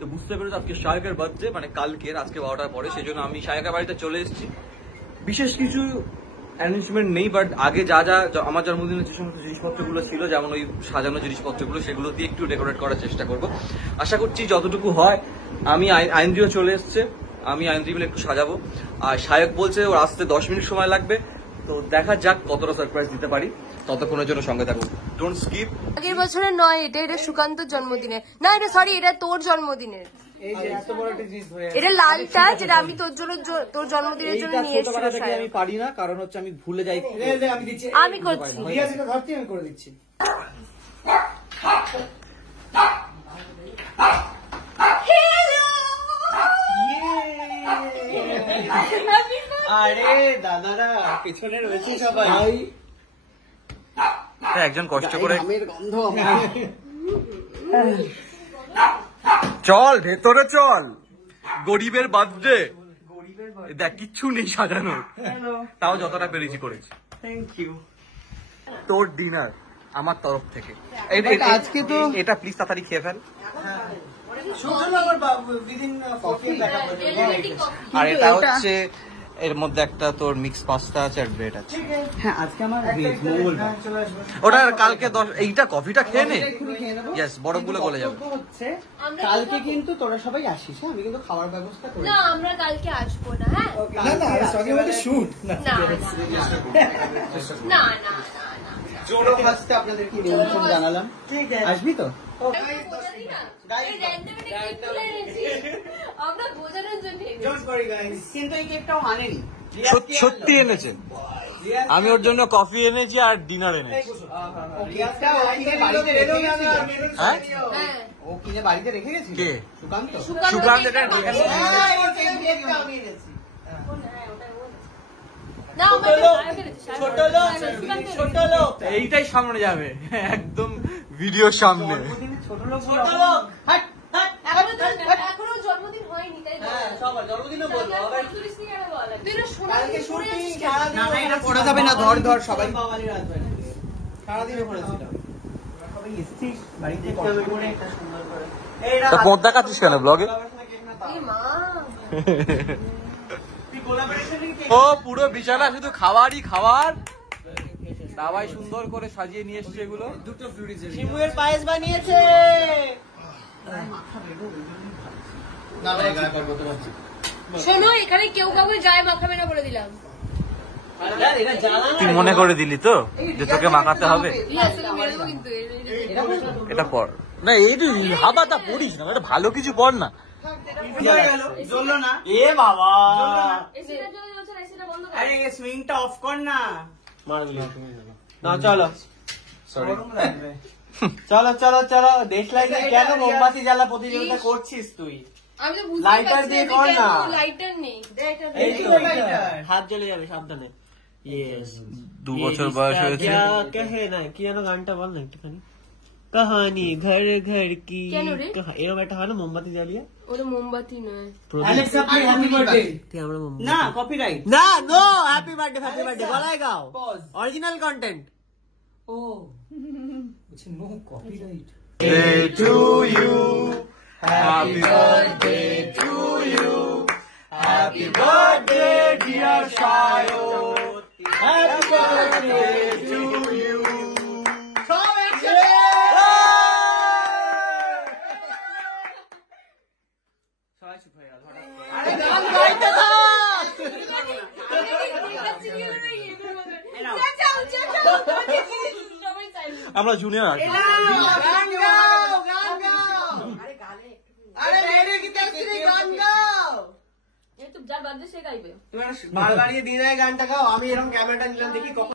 তো বুঝতে পেরেছি আজকে শায়কের বার্থডে, মানে কালকের, আজকে 12টার পরে, সেই জন্য আমি শায়কের বাড়িতে চলে এসেছি। বিশেষ কিছু অ্যারেঞ্জমেন্ট নেই, বাট আগে যা যা আমার জন্মদিনের যে সমস্ত জিনিসপত্রগুলো ছিল, যেমন ওই সাজানো জিনিসপত্রগুলো, সেগুলো দিয়ে একটু ডেকোরেট করার চেষ্টা করব। আশা করছি যতটুকু হয়। আমি আইনদিও চলে এসছে, আমি আইনদি মিলে একটু সাজাবো। আর শায়ক বলছে ওর আসতে 10 মিনিট সময় লাগবে, তো দেখা যাক কতটা সারপ্রাইজ দিতে পারি। ততক্ষণের জন্য সঙ্গে থাকুন, ডোন্ট স্কিপ। আগের বছরের নয়, এটা সুকান্তর জন্মদিনের না, এটা সরি, এটা তোর জন্মদিনের। এটা লালটা, যেটা আমি তোর জন্মদিনের জন্য নিয়ে এসেছি। আমি পারি না, কারণ হচ্ছে আমি ভুলে যাই। আমি করছি, আমি করে দিচ্ছি। আরে দাদারা পেছনে রয়েছে সবাই। একজন কষ্ট করে গন্ধ চল ভেতরে চল। গরিবের বার্থডে, দেখ কিচ্ছু নেই সাজানোর, তাও যতটা পেরেছি করেছি। Thank you. তোর ডিনার আমার তরফ থেকে। আজকে তো এটা প্লিজ তাড়াতাড়ি খেয়ে ফেল। আর এটা হচ্ছে এর মধ্যে একটা তোর মিক্স পাস্তা আছে আর ব্রেড আছে। হ্যাঁ, আজকে আমার ভেজ মঙ্গলবার। ওটা কালকে এইটা কফিটা খেয়ে নে। ইয়েস, বরফগুলো গলে যাবে। হচ্ছে কালকে কিন্তু তোরা সবাই আসিস, হ্যাঁ? আমি কিন্তু খাওয়ার ব্যবস্থা করি। না, আমরা কালকে আসবো না। হ্যাঁ, না না, সঙ্গে মধ্যে শুট না না না, জোড়ো ফার্স্টে আপনাদেরকে নিমন্ত্রণ জানালাম। আসবি তো? আমরা বোঝানোর জন্য কিন্তু এই কেকটাও আনেনি। সত্যি এনেছে। আমি ওর জন্য কফি এনেছি আর ডিনার এনেছি। হ্যাঁ, ও কিনে বাড়িতে রেখে গেছিল। কে? সুকান্ত। সুকান্ত এটা এইটাই সামনে যাবে, একদম ভিডিওর সামনে। ছোট লোক এখনো জন্মদিন হয়নি, তাই না? সবার জন্মদিনও বলবো। পড়া যাবে না, ধর ধর সবাই সারাদিনও করেছিলাম। সবাই এসছিস বাড়িতে কষ্ট করে একটা সুন্দর করে। পথ দেখাচ্ছিস কেন ব্লগে? ও পুরো বিছানা শুধু খাবারই খাবার। সবাই সুন্দর করে সাজিয়ে নিয়ে এসছে এগুলো। দুটো ফ্রুটি শিমুয়ের পায়েস বানিয়েছে। না না, গায়ে পার করতে পারছি। শোনো, এখানে কেউ কাউকে গায়ে মাখাবে না বলে দিলাম। তুই মনে করে দিলি তো যে তোকে মাখাতে হবে? এটা পর না, এই হাবাটা পড়িস না, এটা ভালো কিছু পড় না। এ বাবা, আরে সুইংটা অফ কর না। না চলো চলো চলো চলো, দেশলাই কেন মোমবাতি জ্বালা প্রতিযোগিতা করছিস তুই? আমি তো লাইটার দিয়ে কর না। লাইটার নেই, হাত জ্বলে যাবে, সাবধানে। 2 বছর বয়স হয়েছে। কে না কি যেন গানটা বল না একটুখানি। কাহানি ঘর ঘর কি এরকম একটা হয় না, মোমবাতি জ্বালিয়ে। ওটা মোমবাতি নয়। না কপিরাইট না, no happy birthday happy birthday গলায় গাও, অরিজিনাল কন্টেন্ট। ও no copyright. To you, happy birthday to you, happy birthday dear Shayo, happy birthday to you. আমরা জুনিয়র আছি। যার বার্থডে সে গাইবে। বারবার দিয়ে গানটা গাও, আমি এরকম ক্যামেরাটা নিলাম দেখি কখন